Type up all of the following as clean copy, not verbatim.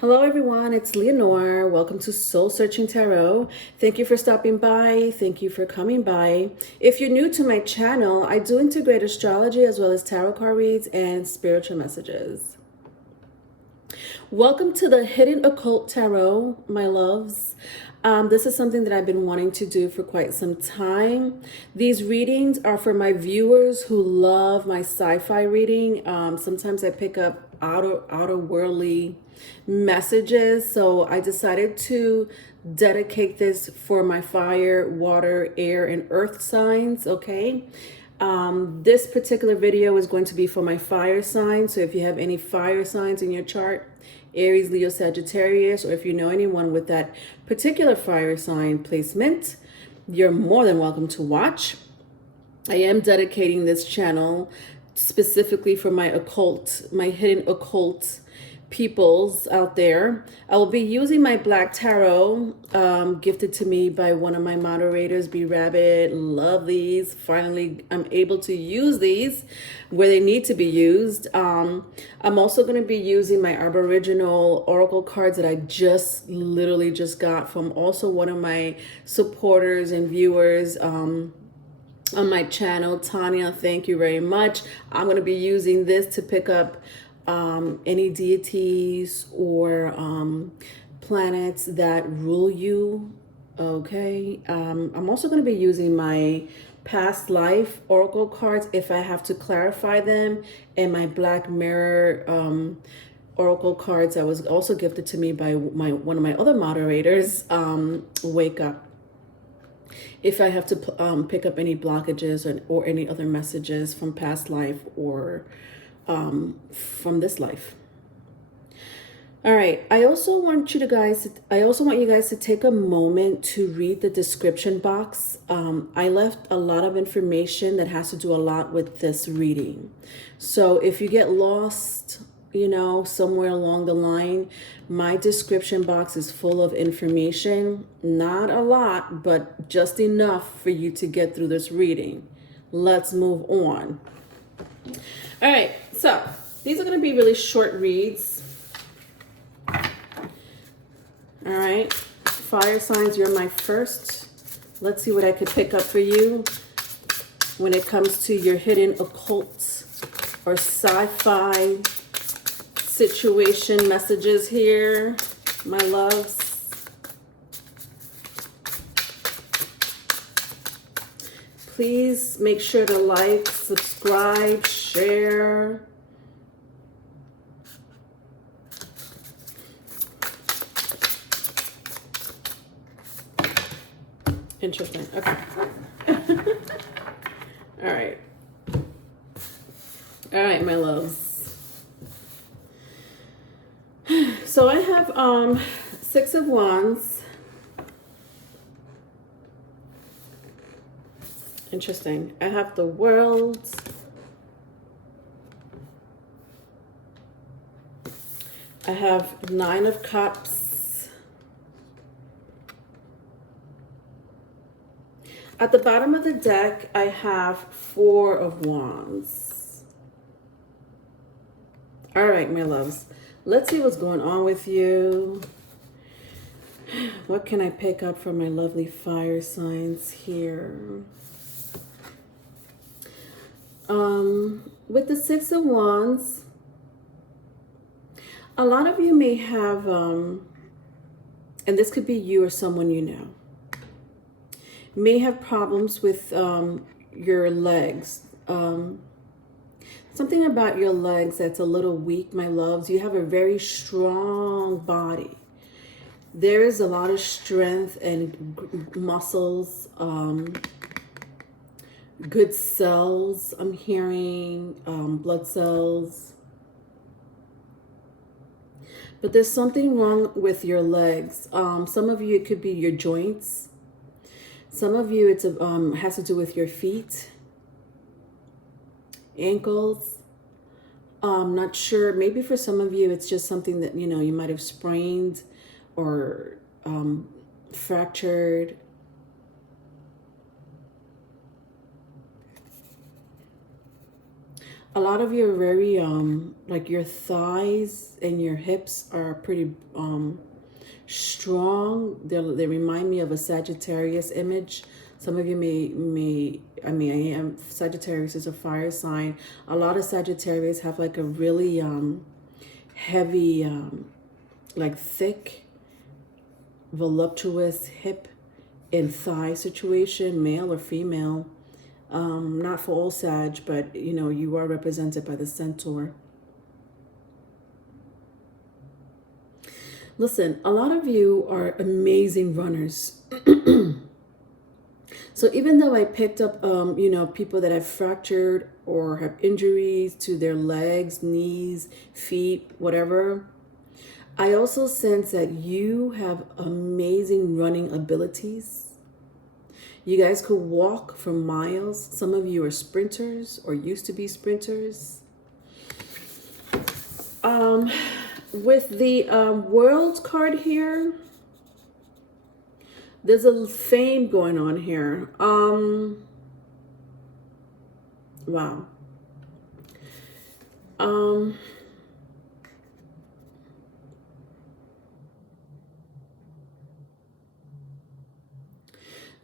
Hello everyone, it's Leonore. Welcome to Soul Searching Tarot. Thank you for stopping by. Thank you for coming by. If you're new to my channel, I do integrate astrology as well as tarot card reads and spiritual messages. Welcome to the Hidden Occult Tarot, my loves. This is something that I've been wanting to do for quite some time. These readings are for my viewers who love my sci-fi reading. Sometimes I pick up outer worldly messages, so I decided to dedicate this for my fire, water, air, and earth signs. Okay. This particular video is going to be for my fire sign. So if you have any fire signs in your chart, Aries, Leo, Sagittarius, or if you know anyone with that particular fire sign placement, you're more than welcome to watch. I am dedicating this channel specifically for my occult, my hidden occult peoples out there. I will be using my black tarot, gifted to me by one of my moderators, B Rabbit. Love these. Finally, I'm able to use these where they need to be used. I'm also going to be using my Aboriginal oracle cards that I literally just got from also one of my supporters and viewers, on my channel, Tanya. Thank you very much. I'm going to be using this to pick up any deities or planets that rule you. Okay. I'm also going to be using my past life oracle cards if I have to clarify them, and my black mirror oracle cards that was also gifted to me by one of my other moderators, Wake Up, if I have to pick up any blockages or any other messages from past life or from this life. All right. I also want you guys to take a moment to read the description box. I left a lot of information that has to do a lot with this reading. So if you get lost, somewhere along the line, my description box is full of information. Not a lot, but just enough for you to get through this reading. Let's move on. All right, so these are going to be really short reads. All right, fire signs, you're my first. Let's see what I could pick up for you when it comes to your hidden occult or sci-fi situation messages here, my loves. Please make sure to like, subscribe, share. Interesting. Okay. All right. All right, my loves. So I have 6 of Wands. Interesting. I have the World. I have 9 of Cups. At the bottom of the deck, I have 4 of Wands. All right, my loves. Let's see what's going on with you. What can I pick up from my lovely fire signs here? With the 6 of Wands, a lot of you may have, and this could be you or someone you know, may have problems with your legs. Something about your legs that's a little weak, my loves. You have a very strong body. There is a lot of strength and muscles, good cells. I'm hearing blood cells. But there's something wrong with your legs. Some of you, it could be your joints. Some of you, it's has to do with your feet, ankles. Not sure. Maybe for some of you, it's just something that, you might have sprained or fractured. A lot of you are very like your thighs and your hips are pretty strong. They remind me of a Sagittarius image. Some of you may I mean, I am Sagittarius is a fire sign. A lot of Sagittarius have like a really heavy like thick voluptuous hip and thigh situation, male or female. Not for all Sag, but you know, you are represented by the centaur. Listen, a lot of you are amazing runners. So even though I picked up, you know, people that have fractured or have injuries to their legs, knees, feet, whatever, I also sense that you have amazing running abilities. You guys could walk for miles. Some of you are sprinters or used to be sprinters. With the world card here, there's a fame going on here. Wow.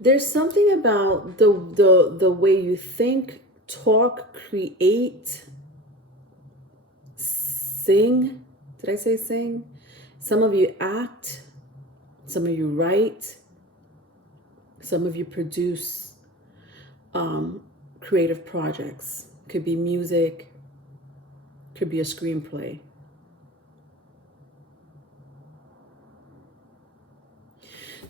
There's something about the way you think, talk, create, sing. Did I say sing? Some of you act, some of you write, some of you produce creative projects. Could be music, could be a screenplay.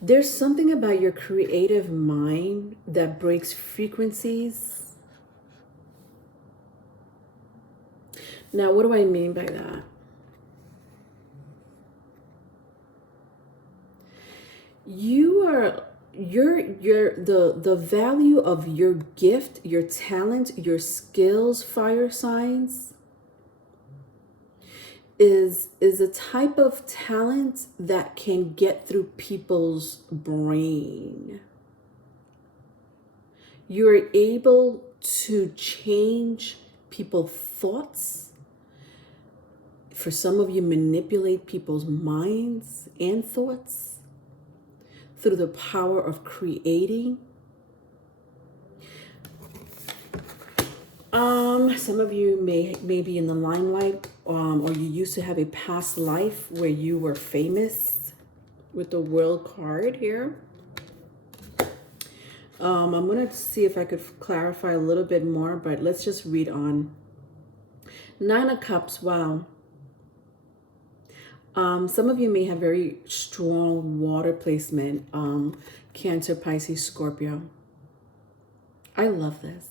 There's something about your creative mind that breaks frequencies. Now, what do I mean by that? The value of your gift, your talent, your skills, fire signs, is a type of talent that can get through people's brain. You're able to change people's thoughts. For some of you, manipulate people's minds and thoughts through the power of creating. Some of you may be in the limelight, or you used to have a past life where you were famous with the world card here. I'm going to see if I could clarify a little bit more, but let's just read on. 9 of Cups, wow. Some of you may have very strong water placement, Cancer, Pisces, Scorpio. I love this.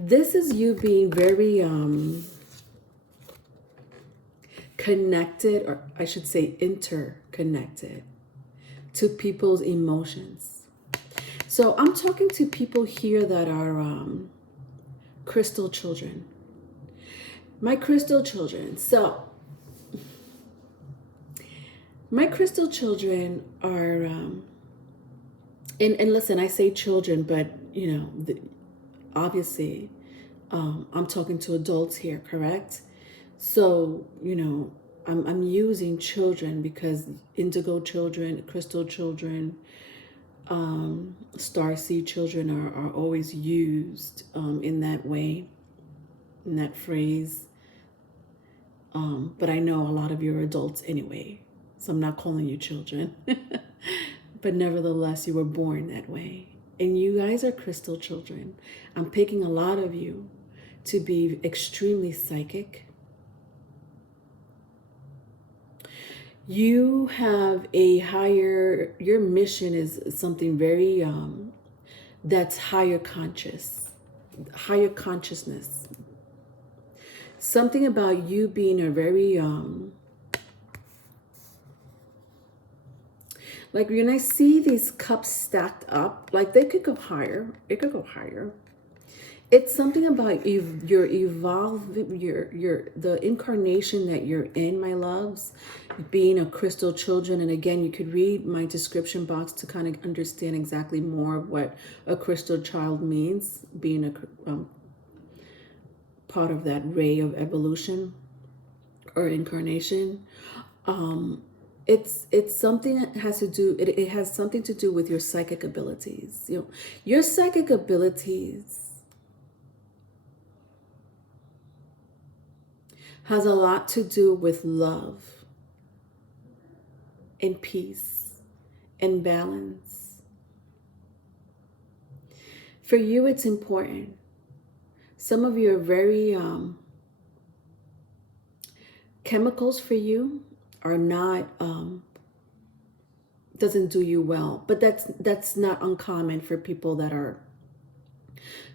This is you being very connected, or I should say interconnected to people's emotions. So I'm talking to people here that are crystal children. My crystal children. So my crystal children are, and listen, I say children, but you know, obviously, I'm talking to adults here, correct? So, you know, I'm using children because Indigo Children, Crystal Children, Starseed Children are always used in that way, in that phrase. But I know a lot of you are adults anyway, so I'm not calling you children. But nevertheless, you were born that way. And you guys are crystal children. I'm picking a lot of you to be extremely psychic. You have a higher, your mission is something very, that's higher consciousness. Something about you being a very, like when I see these cups stacked up, like they could go higher. It could go higher. It's something about your evolving, the incarnation that you're in, my loves, being a crystal children. And again, you could read my description box to kind of understand exactly more of what a crystal child means, being part of that ray of evolution or incarnation. It's something that has to do, it has something to do with your psychic abilities. You know, your psychic abilities has a lot to do with love and peace and balance. For you, it's important. Some of you are very, chemicals for you are not, doesn't do you well. But that's not uncommon for people that are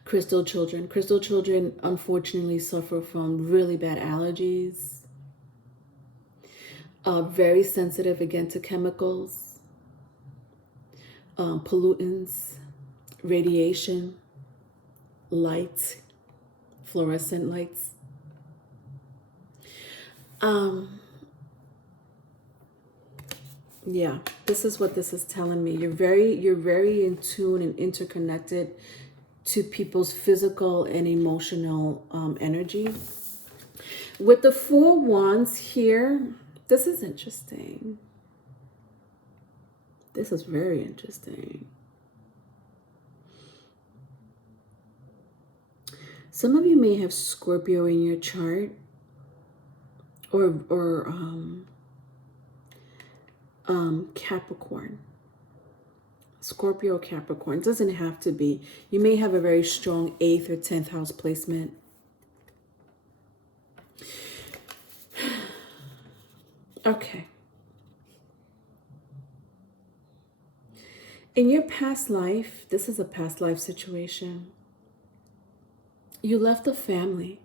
crystal children. Crystal children, unfortunately, suffer from really bad allergies. Very sensitive, again, to chemicals, pollutants, radiation, light, fluorescent lights. Yeah, this is what this is telling me. You're very in tune and interconnected to people's physical and emotional energy. With the 4 wands here, this is interesting. This is very interesting. Some of you may have Scorpio in your chart, or Capricorn. Scorpio, Capricorn. It doesn't have to be. You may have a very strong 8th or 10th house placement. Okay. In your past life, this is a past life situation. You left a family.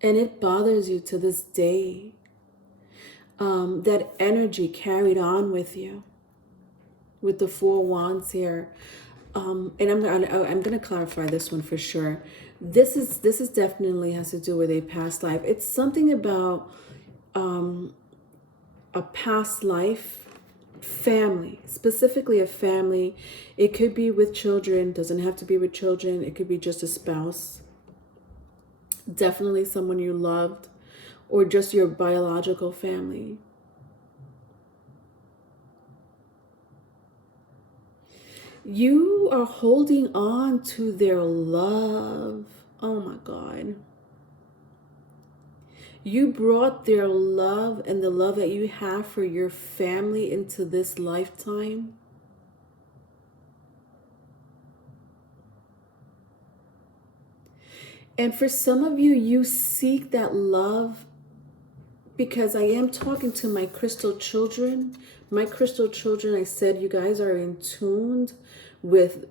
And it bothers you to this day. That energy carried on with you. With the 4 wands here. And I'm gonna clarify this one for sure. This is definitely has to do with a past life. It's something about a past life, family, specifically a family. It could be with children, doesn't have to be with children. It could be just a spouse. Definitely someone you loved, or just your biological family. You are holding on to their love. Oh my God. You brought their love and the love that you have for your family into this lifetime. And for some of you, you seek that love, because I am talking to my crystal children. My crystal children, I said, you guys are in tune with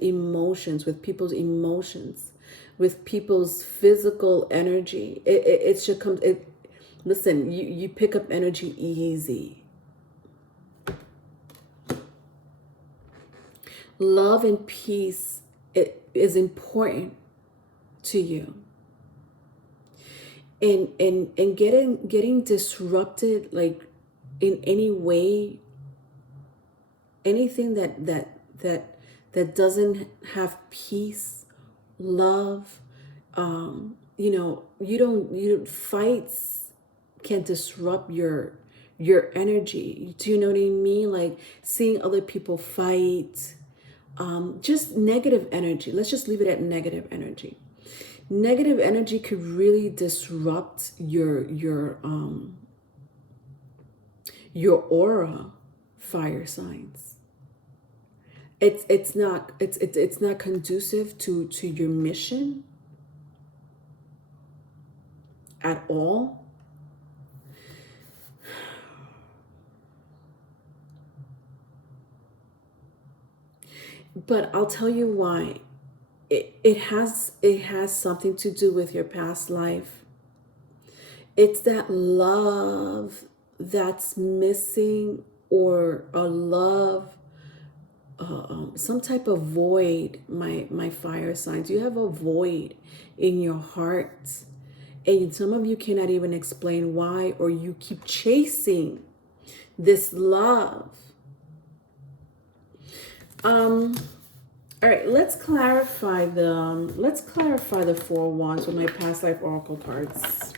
emotions, with people's emotions, with people's physical energy. It should come. Listen, you pick up energy easy. Love and peace, it is important to you. And getting disrupted, like in any way, anything that doesn't have peace, love, fights can disrupt your energy. Do you know what I mean? Like seeing other people fight, just negative energy. Let's just leave it at negative energy. Negative energy could really disrupt your aura, fire signs. It's not conducive to your mission at all. But I'll tell you why. It has something to do with your past life. It's that love that's missing, or a love, some type of void. My fire signs, you have a void in your heart, and some of you cannot even explain why, or you keep chasing this love. All right, let's clarify the Four of Wands with my past life oracle cards.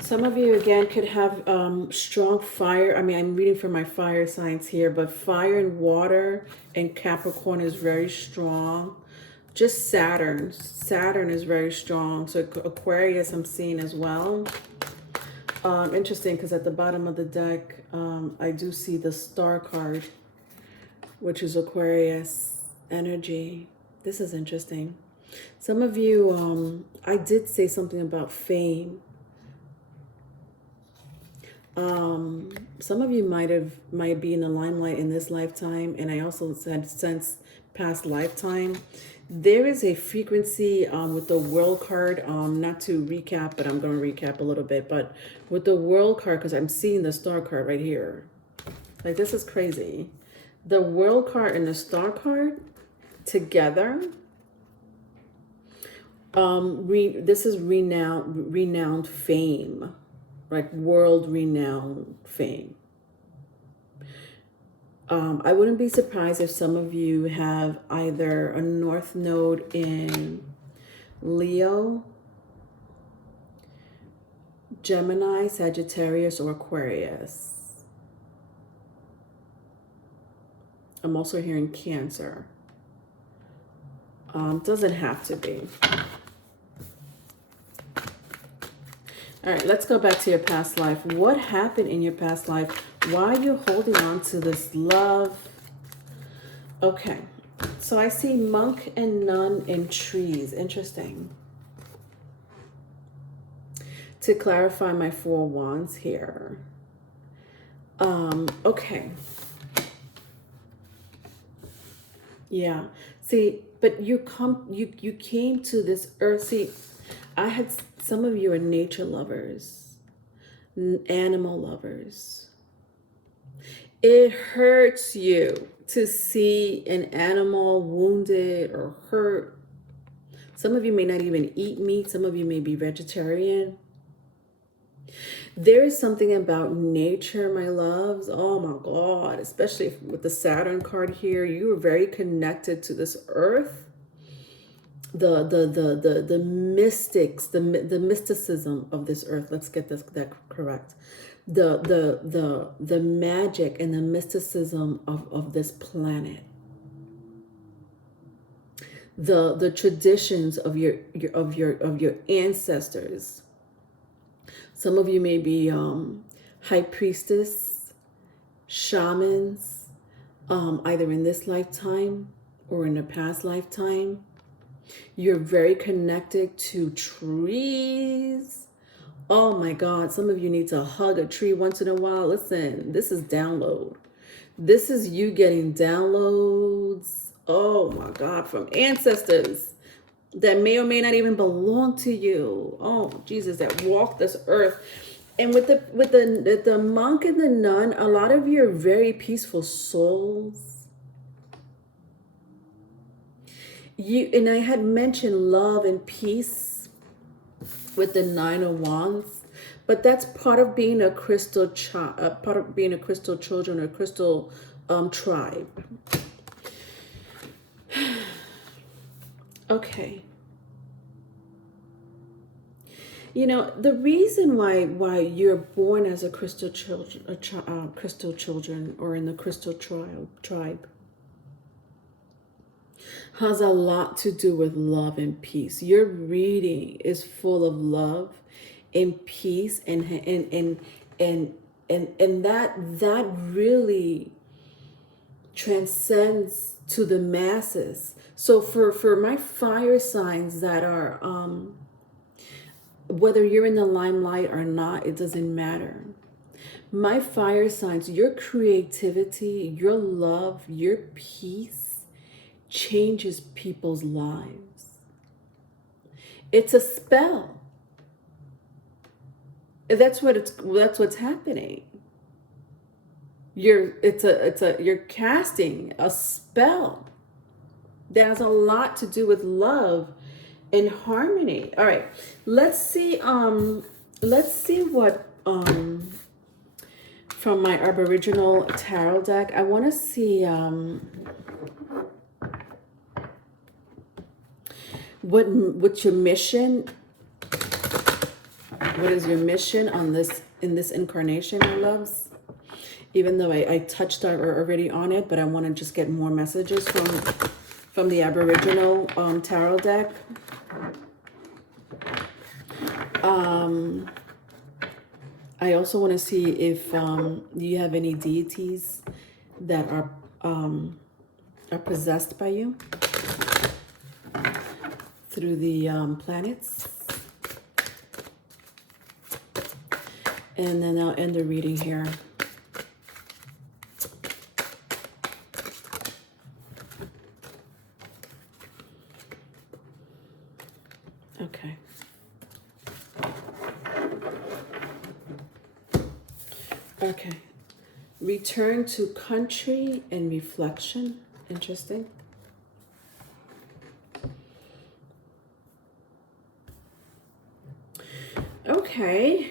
Some of you, again, could have strong fire. I mean, I'm reading for my fire signs here, but fire and water and Capricorn is very strong. Just Saturn. Saturn is very strong. So Aquarius I'm seeing as well. Interesting, because at the bottom of the deck, I do see the star card, which is Aquarius energy. This is interesting. Some of you, I did say something about fame. Some of you might be in the limelight in this lifetime, and I also said since past lifetime. There is a frequency with the world card, not to recap, but I'm going to recap a little bit, but with the world card, because I'm seeing the star card right here. Like, this is crazy. The world card and the star card together, this is renowned fame. Like world renowned fame. I wouldn't be surprised if some of you have either a North Node in Leo, Gemini, Sagittarius, or Aquarius. I'm also hearing Cancer. Doesn't have to be. All right, let's go back to your past life. What happened in your past life? Why are you holding on to this love? Okay, so I see monk and nun in trees. Interesting. To clarify my Four of Wands here. Okay. Yeah. See, but you came to this earth. See, I had some of you are nature lovers, animal lovers. It hurts you to see an animal wounded or hurt. Some of you may not even eat meat. Some of you may be vegetarian. There is something about nature, my loves. Oh my God, especially with the Saturn card here. You are very connected to this earth. The mystics, the mysticism of this earth. Let's get that correct. The magic and the mysticism of this planet. The traditions of your ancestors. Some of you may be high priestess, shamans, either in this lifetime or in a past lifetime. You're very connected to trees. Oh my God, some of you need to hug a tree once in a while. Listen, this is download. This is you getting downloads. Oh my God, from ancestors that may or may not even belong to you. Oh Jesus, that walk this earth. And with the monk and the nun, a lot of you are very peaceful souls. And I had mentioned love and peace with the Nine of Wands, but that's part of being a crystal part of being a crystal children or crystal tribe. Okay. You know, the reason why you're born as a crystal children or in the crystal tribe has a lot to do with love and peace. Your reading is full of love and peace, and that really transcends to the masses. So for my fire signs that are whether you're in the limelight or not, it doesn't matter. My fire signs, your creativity, your love, your peace changes people's lives. It's a spell. That's what's happening. You're casting a spell that has a lot to do with love in harmony. All right, let's see what from my Aboriginal tarot deck. I want to see what's your mission. What is your mission on this in this incarnation, my loves? Even though I touched already on it, but I want to just get more messages from the Aboriginal tarot deck. I also want to see if you have any deities that are possessed by you through the planets. And then I'll end the reading here. Okay. Okay. Return to country and reflection. Interesting. Okay.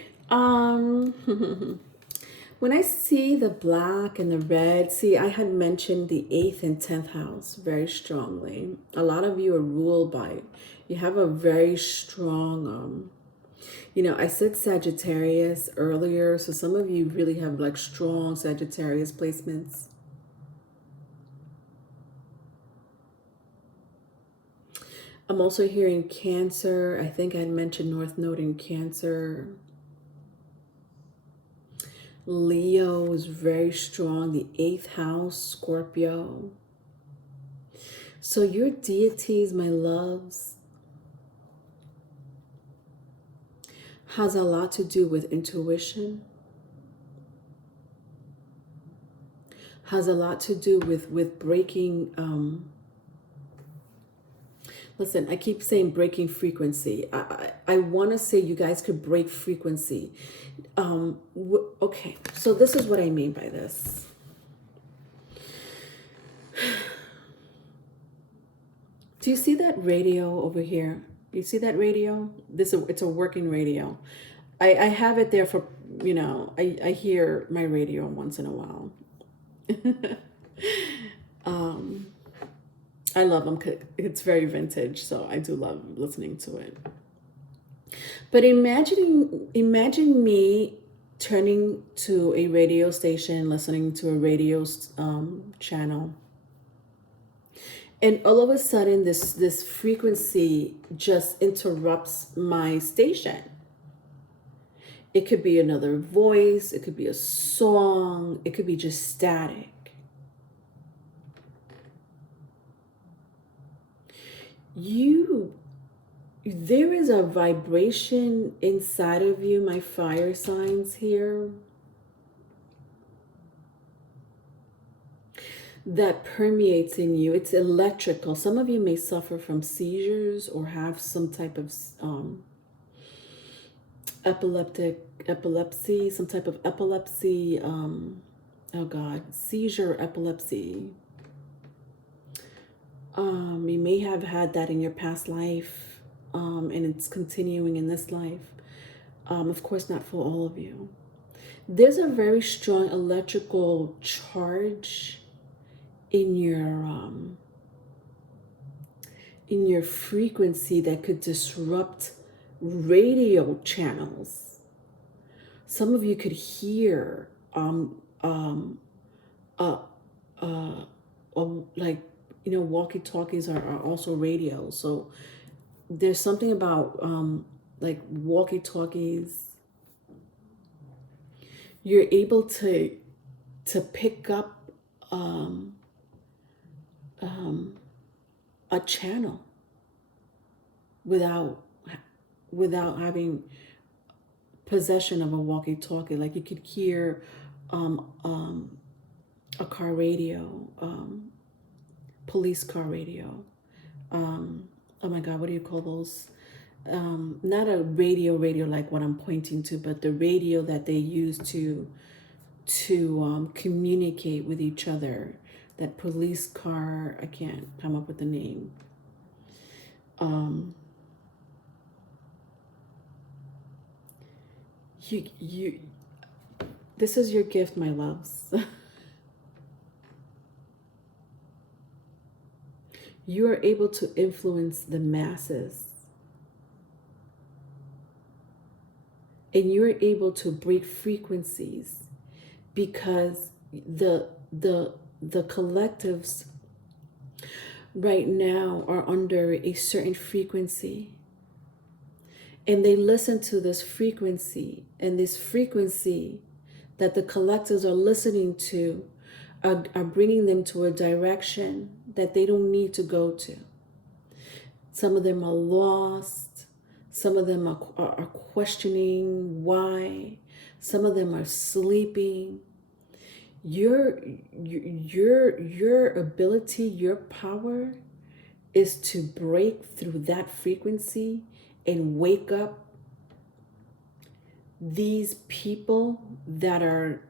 When I see the black and the red, see, I had mentioned the 8th and 10th house very strongly. A lot of you are ruled by, you have a very strong, I said Sagittarius earlier, so some of you really have like strong Sagittarius placements. I'm also hearing Cancer. I think I mentioned North Node in Cancer. Leo is very strong. The 8th house, Scorpio. So your deities, my loves, has a lot to do with intuition. Has a lot to do with breaking. Listen, I keep saying breaking frequency. I want to say you guys could break frequency. Okay, so this is what I mean by this. Do you see that radio over here? You see that radio? It's a working radio. I have it there for, I hear my radio once in a while. I love them. It's very vintage, so I do love listening to it. But imagine me turning to a radio station, listening to a radio channel, and all of a sudden this frequency just interrupts my station. It could be another voice, it could be a song, it could be just static. There is a vibration inside of you, my fire signs here, that permeates in you. It's electrical. Some of you may suffer from seizures or have some type of epilepsy, some type of epilepsy, seizure epilepsy. You may have had that in your past life, and it's continuing in this life. Of course, not for all of you. There's a very strong electrical charge in your frequency that could disrupt radio channels. Some of you could hear walkie-talkies are also radio. So there's something about like walkie-talkies. You're able to pick up a channel without having possession of a walkie-talkie. Like you could hear a car radio, police car radio. Oh my God, what do you call those? Not a radio like what I'm pointing to, but the radio that they use to communicate with each other. That police car, I can't come up with the name. you this is your gift, my loves. You are able to influence the masses. And you're able to break frequencies because the collectives right now are under a certain frequency. And they listen to this frequency, and this frequency that the collectives are listening to are bringing them to a direction that they don't need to go to. Some of them are lost. Some of them are questioning why. Some of them are sleeping. Your ability, your power is to break through that frequency and wake up these people that are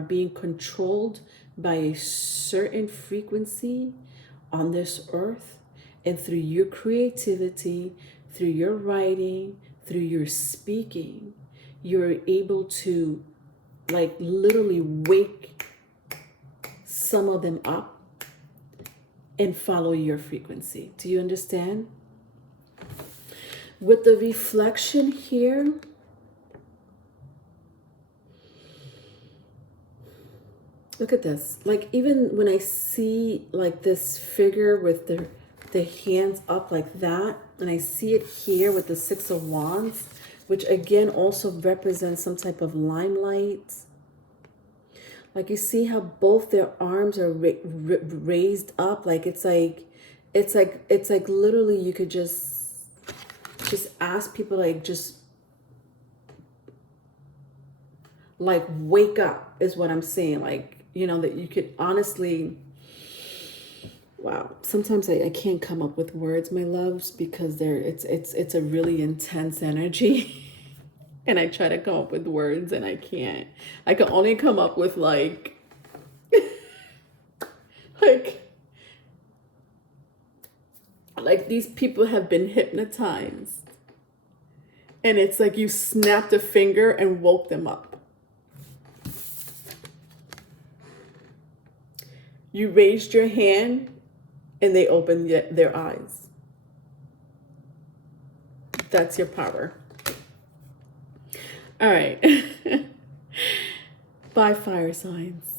being controlled by a certain frequency on this earth. And through your creativity, through your writing, through your speaking, you're able to like literally wake some of them up and follow your frequency. Do you understand? With the reflection here, look at this. Like even when I see like this figure with the hands up like that, and I see it here with the Six of Wands, which again also represents some type of limelight. Like you see how both their arms are raised up, like it's like literally you could just ask people like just like wake up is what I'm saying. Like, you know, that you could honestly, wow, sometimes I can't come up with words, my loves, because it's a really intense energy. And I try to come up with words and I can't. I can only come up with like like these people have been hypnotized. And it's like you snapped a finger and woke them up. You raised your hand and they opened their eyes. That's your power. All right. Bye, fire signs.